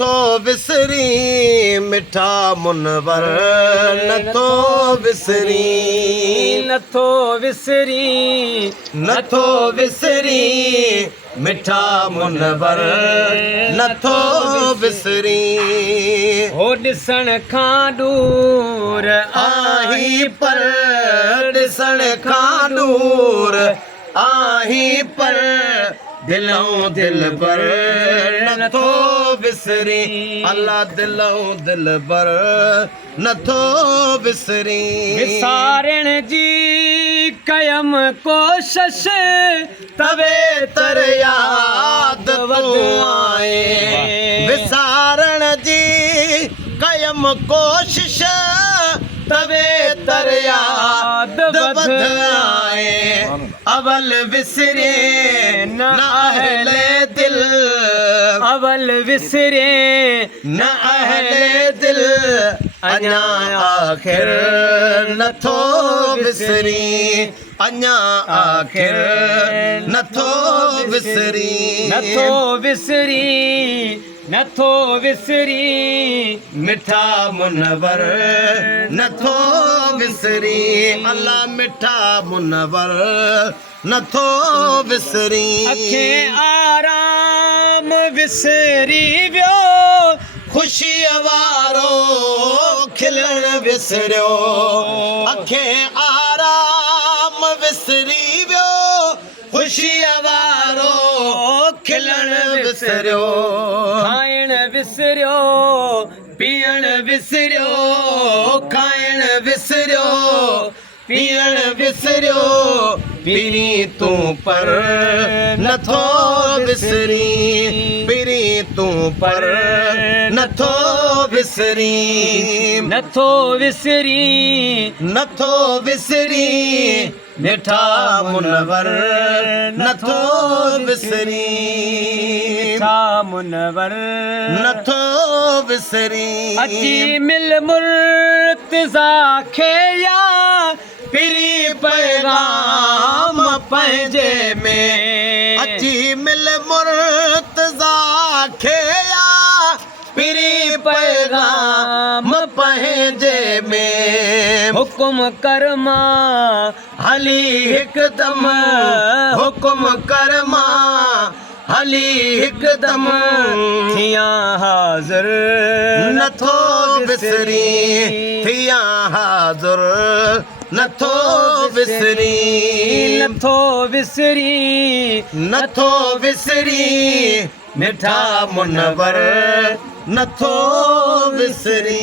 नथो विसरी मिठा मुनवर नथो विसरी नथो विसरी नथो विसरी मिठा मुनवर नथो विसरी हो ॾिसण खां दूर आही पर ॾिसण खां दूर आही पर दिलों दिल बर नथो विसरी अल्लाह दिलों दिल बर नथो विसरी विसारण जी कयम कोशिश तवे तर याद तू आए विसारण जी कयम कोशिश तवे तर याद बध आए अवल विसरे न अहले दिल अवल विसरे न अहले दिल अञा आखिर नथो विसरी अञा आखिर नथो विसरी नथो विसरी नथो विसरी मिठा मुनवर नथो विसरी अल्लाह मिठा मुनवर नथो विसरी अखें आराम विसरी वियो खुशी वारो खिलण विसरियो अखें आराम विसरी वियो खुशी वारो खिलण विसरियो खाइण विसरियो पीअण विसरियो खाइण विसरियो पीअण विसरियो पीरी तूं पर नथो विसरी पीरी तूं पर नथो विसरी नथो विसरी नथो विसरी मिठा मुनवर नथो विसरी छा मुनवर नथो विसरी अची मिल मुर्तज़ा खे या पिरी पैगाम पंहिंजे में अची मिल मुर्तज़ा खे या पिरी पैगाम पंहिंजे में हुकुम कर्मा हली हिकदम हुकुम कर्मा हली हिकदम थियां हाज़िर नथो विसरी थियां हाज़िर नथो विसरी नथो विसरी नथो विसरी मिठा मुनवर नथो विसरी